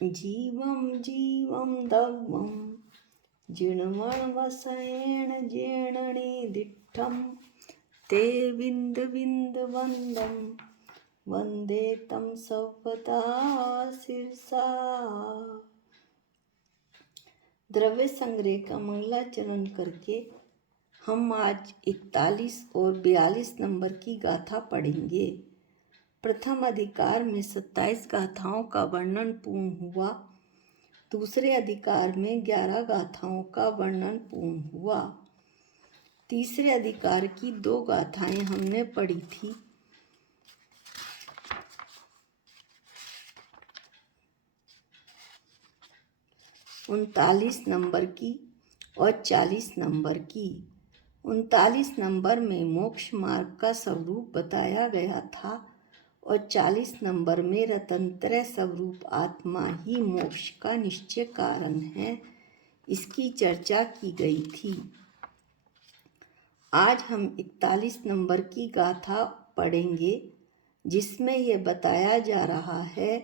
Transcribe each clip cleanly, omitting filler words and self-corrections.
जीवं जीवं दवं जिणवणवसेन जेणनिदिष्टं ते विन्दविन्दवन्दं वन्दे तं सर्वदा शिरसा। द्रव्य संग्रह का मंगलाचरण करके हम आज 41 और 42 नंबर की गाथा पढ़ेंगे। प्रथम अधिकार में 27 गाथाओं का वर्णन पूर्ण हुआ। दूसरे अधिकार में 11 गाथाओं का वर्णन पूर्ण हुआ। तीसरे अधिकार की 2 गाथाएं हमने पढ़ी थी। उनतालीस नंबर की और 40 नंबर की। 39 नंबर में मोक्ष मार्ग का स्वरूप बताया गया था और 40 नंबर में रतनत्रय स्वरूप आत्मा ही मोक्ष का निश्चय कारण है, इसकी चर्चा की गई थी। आज हम 41 नंबर की गाथा पढ़ेंगे, जिसमें यह बताया जा रहा है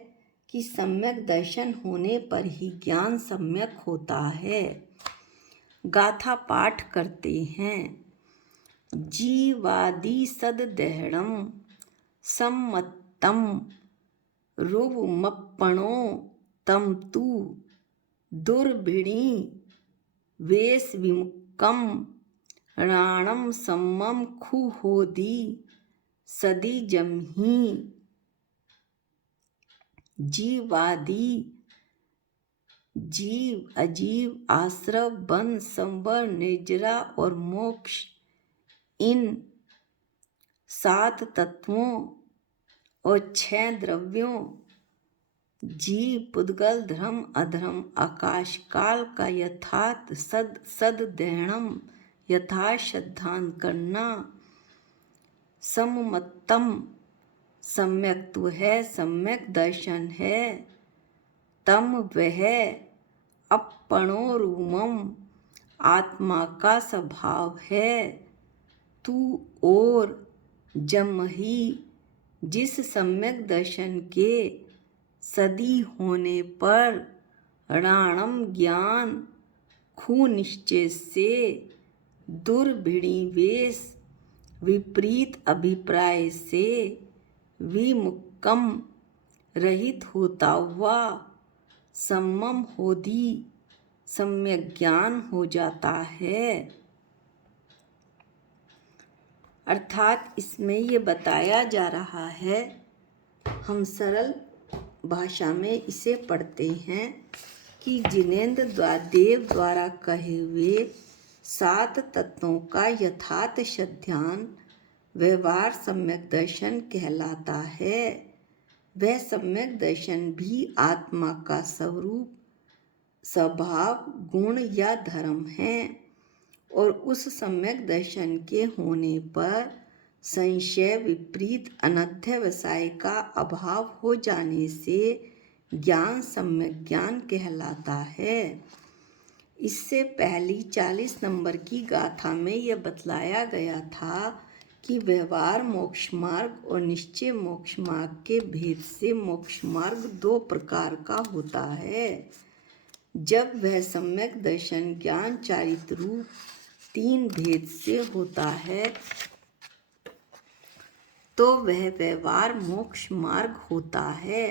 कि सम्यक दर्शन होने पर ही ज्ञान सम्यक होता है। गाथा पाठ करते हैं। जीवादि सददेहणं सम्मत्तं रुवमप्पणो तं तु दुर्भिणी वेशविमुक्तं राणं सम्मं खुहोदी सदीजमहि। जीवादि जीव अजीव आश्रव वन संवर निर्जरा और मोक्ष, इन 7 तत्वों और 6 द्रव्यों जीव पुद्गल धर्म अधर्म आकाश काल का यथार्थ सददेहणम यथा श्रद्धान करना, सम्मतम सम्यक्त्व है, सम्यक दर्शन है, तम वह अपणोरुमम आत्मा का स्वभाव है, तू और जमही जिस सम्यक दर्शन के सदी होने पर राणम ज्ञान खु निश्चय से दुर्भिणिवेश विपरीत अभिप्राय से विमुक्कम रहित होता हुआ सम्मम होदी सम्यक ज्ञान हो जाता है। अर्थात इसमें ये बताया जा रहा है, हम सरल भाषा में इसे पढ़ते हैं कि जिनेंद्र देव द्वारा कहे हुए 7 तत्वों का यथार्थ श्रद्धान व्यवहार सम्यक दर्शन कहलाता है। वह सम्यक दर्शन भी आत्मा का स्वरूप स्वभाव गुण या धर्म है और उस सम्यक दर्शन के होने पर संशय विपरीत अनध्यवसाय का अभाव हो जाने से ज्ञान सम्यक ज्ञान कहलाता है। इससे पहली 40 नंबर की गाथा में यह बतलाया गया था कि व्यवहार मोक्ष मार्ग और निश्चय मोक्ष मार्ग के भेद से मोक्ष मार्ग 2 प्रकार का होता है। जब वह सम्यक दर्शन ज्ञान चारित्र रूप 3 भेद से होता है तो वह व्यवहार मोक्ष मार्ग होता है।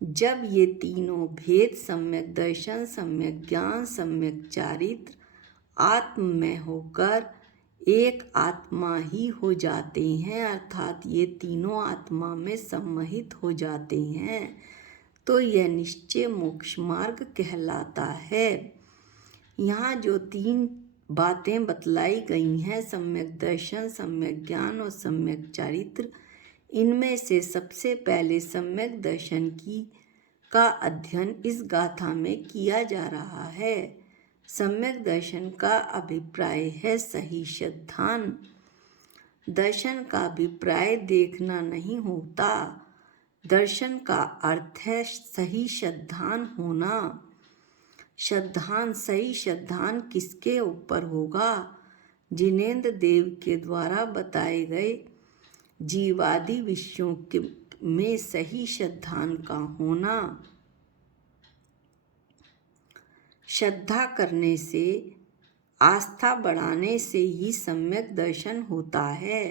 जब ये तीनों भेद सम्यक दर्शन सम्यक ज्ञान सम्यक चारित्र आत्म में होकर एक आत्मा ही हो जाते हैं, अर्थात ये तीनों आत्मा में सम्मोहित हो जाते हैं, तो यह निश्चय मोक्ष मार्ग कहलाता है। यहाँ जो 3 बातें बतलाई गई हैं, सम्यक दर्शन सम्यक ज्ञान और सम्यक चारित्र, इनमें से सबसे पहले सम्यक दर्शन का अध्ययन इस गाथा में किया जा रहा है। सम्यक दर्शन का अभिप्राय है सही श्रद्धान। दर्शन का अभिप्राय देखना नहीं होता, दर्शन का अर्थ है सही श्रद्धान होना। श्रद्धान सही श्रद्धान किसके ऊपर होगा? जिनेंद्र देव के द्वारा बताए गए जीवादि विषयों में सही श्रद्धान का होना। श्रद्धा करने से, आस्था बढ़ाने से ही सम्यक दर्शन होता है।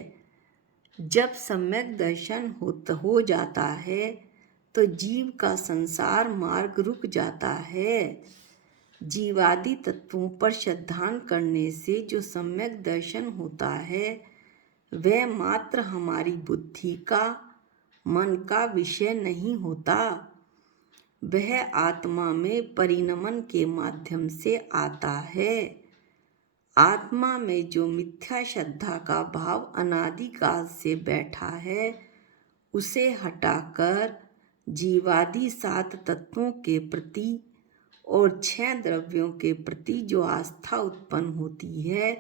जब सम्यक दर्शन हो जाता है तो जीव का संसार मार्ग रुक जाता है। जीवादि तत्वों पर श्रद्धा करने से जो सम्यक दर्शन होता है वह मात्र हमारी बुद्धि का, मन का विषय नहीं होता, वह आत्मा में परिणमन के माध्यम से आता है। आत्मा में जो मिथ्या श्रद्धा का भाव अनादिकाल से बैठा है उसे हटाकर जीवादि 7 तत्वों के प्रति और 6 द्रव्यों के प्रति जो आस्था उत्पन्न होती है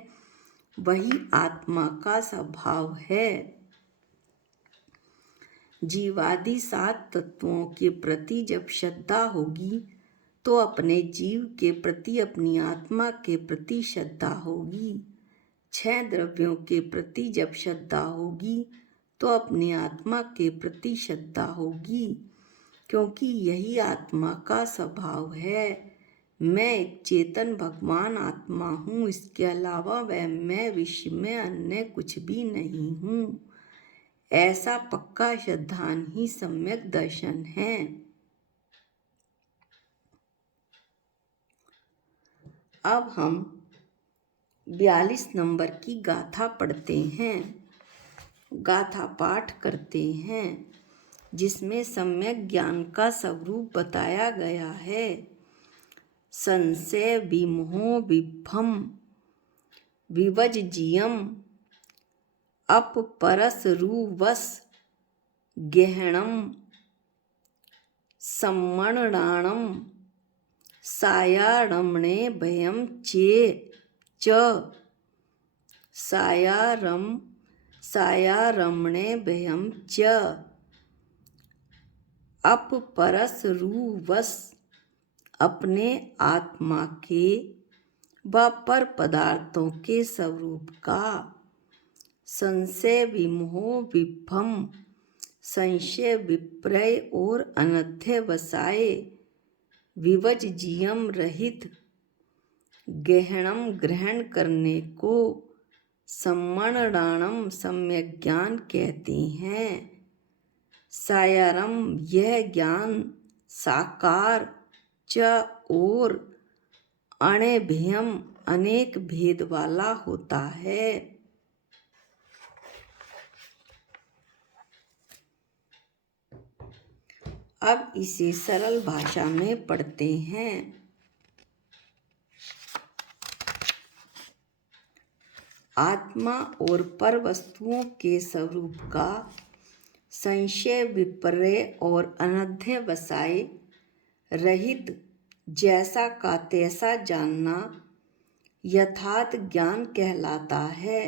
वही आत्मा का स्वभाव है। जीवादि 7 तत्वों के प्रति जब श्रद्धा होगी तो अपने जीव के प्रति, अपनी आत्मा के प्रति श्रद्धा होगी। 6 द्रव्यों के प्रति जब श्रद्धा होगी तो अपनी आत्मा के प्रति श्रद्धा होगी, क्योंकि यही आत्मा का स्वभाव है। मैं एक चेतन भगवान आत्मा हूँ, इसके अलावा वह मैं विश्व में अन्य कुछ भी नहीं हूँ। ऐसा पक्का श्रद्धान ही सम्यक दर्शन है। अब हम 42 नंबर की गाथा पढ़ते हैं, गाथा पाठ करते हैं, जिसमें सम्यक ज्ञान का स्वरूप बताया गया है। संशय विमोह विभ्रम विवज्जियम अपरसरुवश गहणम सम्मरणाणम सायारमणे भयं च सायारमणे भयं च अपरसरुवश अपने आत्मा के व पर पदार्थों के स्वरूप का। संशय विमोह विभ्रम, संशय विपर्य और अनध्यवसाय, विवज्जियम रहित, गहनम ग्रहण करने को, सम्मरणाणम सम्यक ज्ञान कहते हैं। सायारम यह ज्ञान साकार, च और अणेभ्यम अनेक भेद वाला होता है। अब इसे सरल भाषा में पढ़ते हैं। आत्मा और पर वस्तुओं के स्वरूप का संशय विपर्य और अनध्यवसाय रहित जैसा का तैसा जानना यथार्थ ज्ञान कहलाता है।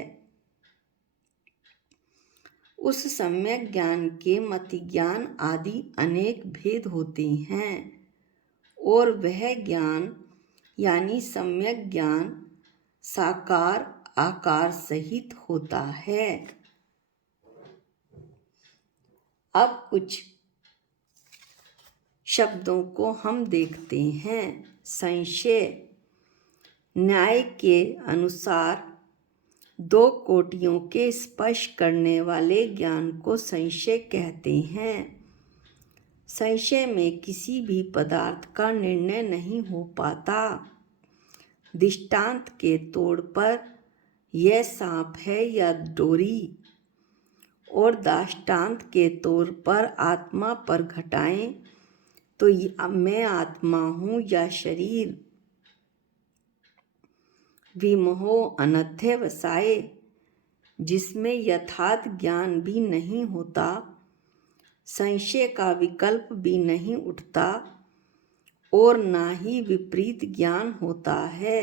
उस सम्यक ज्ञान के मति ज्ञान आदि अनेक भेद होते हैं और वह ज्ञान यानी सम्यक ज्ञान साकार आकार सहित होता है। अब कुछ शब्दों को हम देखते हैं। संशय, न्याय के अनुसार 2 कोटियों के स्पर्श करने वाले ज्ञान को संशय कहते हैं। संशय में किसी भी पदार्थ का निर्णय नहीं हो पाता। दृष्टांत के तौर पर यह सांप है या डोरी, और दृष्टांत के तौर पर आत्मा पर घटाएं तो मैं आत्मा हूँ या शरीर। विमोह अनध्यवसाय, जिसमें यथार्थ ज्ञान भी नहीं होता, संशय का विकल्प भी नहीं उठता और ना ही विपरीत ज्ञान होता है।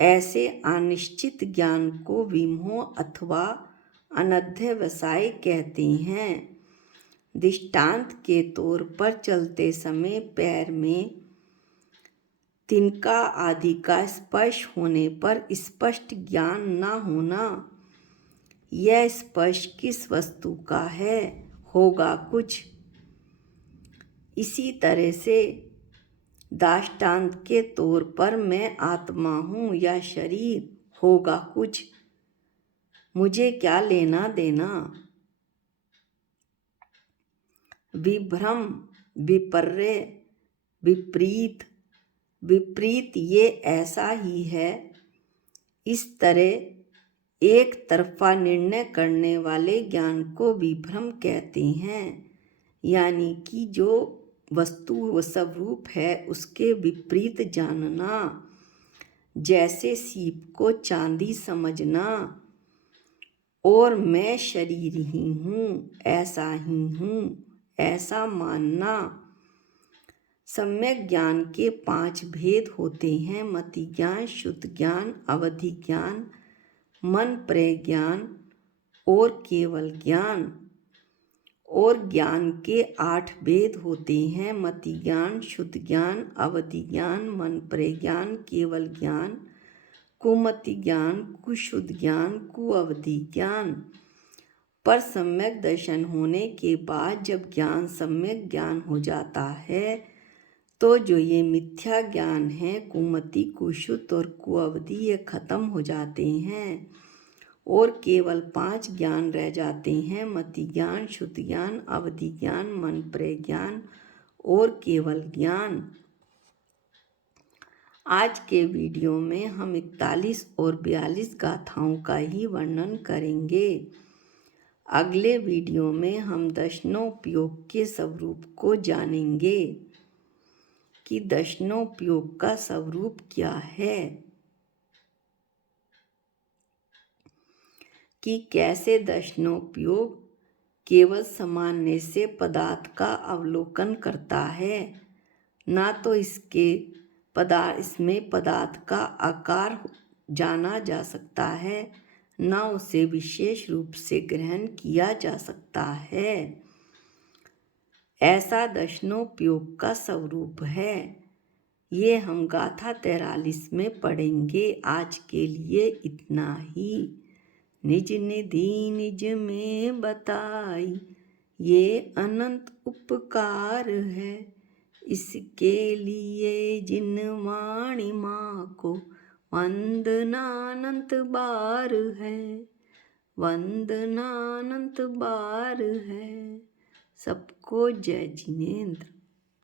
ऐसे अनिश्चित ज्ञान को विमोह अथवा अनध्यवसाय कहते हैं। दृष्टांत के तौर पर चलते समय पैर में तिनका आदि का स्पर्श होने पर स्पष्ट ज्ञान न होना। यह स्पर्श किस वस्तु का है, होगा कुछ। इसी तरह से दृष्टांत के तौर पर मैं आत्मा हूँ या शरीर होगा कुछ, मुझे क्या लेना देना। विभ्रम, विपर्य, विपरीत, विपरीत ये ऐसा ही है। इस तरह एक तरफा निर्णय करने वाले ज्ञान को विभ्रम कहते हैं, यानी कि जो वस्तु व स्वरूप है उसके विपरीत जानना। जैसे सीप को चांदी समझना और मैं शरीर ही हूँ, ऐसा ही हूँ, ऐसा मानना। सम्यक ज्ञान के 5 भेद होते हैं: मति ज्ञान, शुद्ध ज्ञान, अवधि ज्ञान, मन प्रज्ञान और केवल ज्ञान। और ज्ञान के 8 भेद होते हैं: मति ज्ञान, शुद्ध ज्ञान, अवधि ज्ञान, मन प्रज्ञान, केवल ज्ञान, कुमति ज्ञान, कुशुद्ध ज्ञान, कुअवधि ज्ञान। पर सम्यक दर्शन होने के बाद जब ज्ञान सम्यक ज्ञान हो जाता है तो जो ये मिथ्या ज्ञान है, कुमति, कुशुद्ध और कुअवधि, ये खत्म हो जाते हैं और केवल 5 ज्ञान रह जाते हैं: मति ज्ञान, शुद्ध ज्ञान, अवधि ज्ञान, मन प्रज्ञान और केवल ज्ञान। आज के वीडियो में हम 41 और 42 गाथाओं का ही वर्णन करेंगे। अगले वीडियो में हम दर्शनोपयोग के स्वरूप को जानेंगे कि दर्शनोपयोग का स्वरूप क्या है, कि कैसे दर्शनोपयोग केवल सामान्य से पदार्थ का अवलोकन करता है, ना तो इसमें पदार्थ का आकार जाना जा सकता है, ना उसे विशेष रूप से ग्रहण किया जा सकता है। ऐसा दर्शनोपयोग का स्वरूप है। ये हम गाथा 43 में पढ़ेंगे। आज के लिए इतना ही। निज निधि निज में बताई, ये अनंत उपकार है। इसके लिए जिन वाणी माँ को वंदनानंत बार है, वंदनानंत बार है। सबको जय जिनेंद्र।